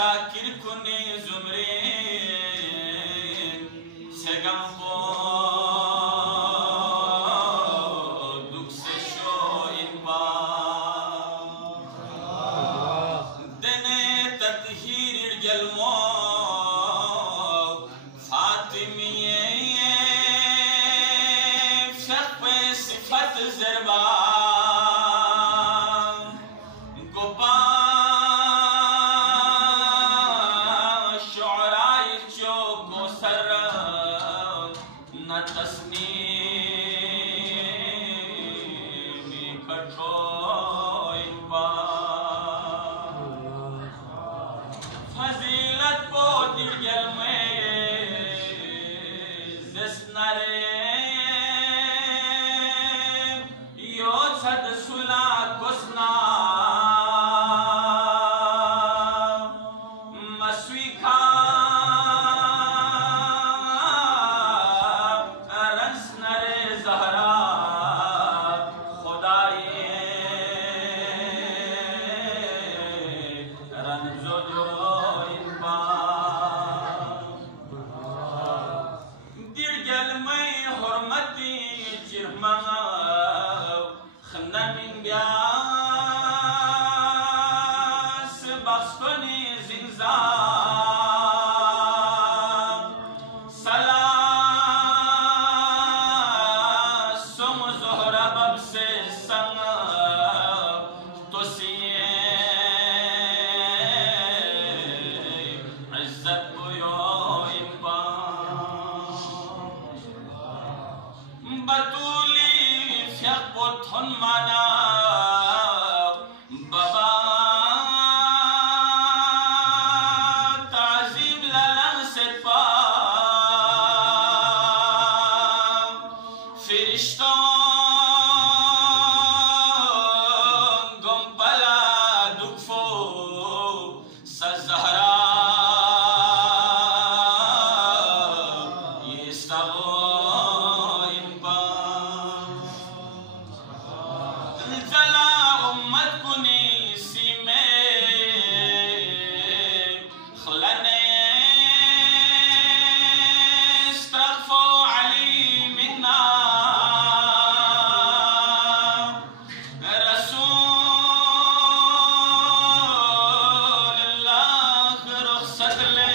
जाकिर कुने जुमरे सेगम को दुख से शो इन पा दने तत्हीर जलमो फातिमिये शख्प सिफत जरबा फजीलत को दिल में जिसनरे यो सद सुला कुसना मस्वीखा रंसनरे जहरा खुदाई रंजो जो दिल में हुर्मती चिरमा खन्ना बख्शनी जिंजा सला सुम जोहरा बब से संग तो सिए इज्जत को यो बतूली फ्यापोथन माना बाबा ताजीब ललन से पा फिरिश्तों गंपला दुखो सजहरा ये सब जला उम्मत कुनी सी में खलने इस्तग़फो अली मिन्ना रसूलुल्लाह रुखसत ले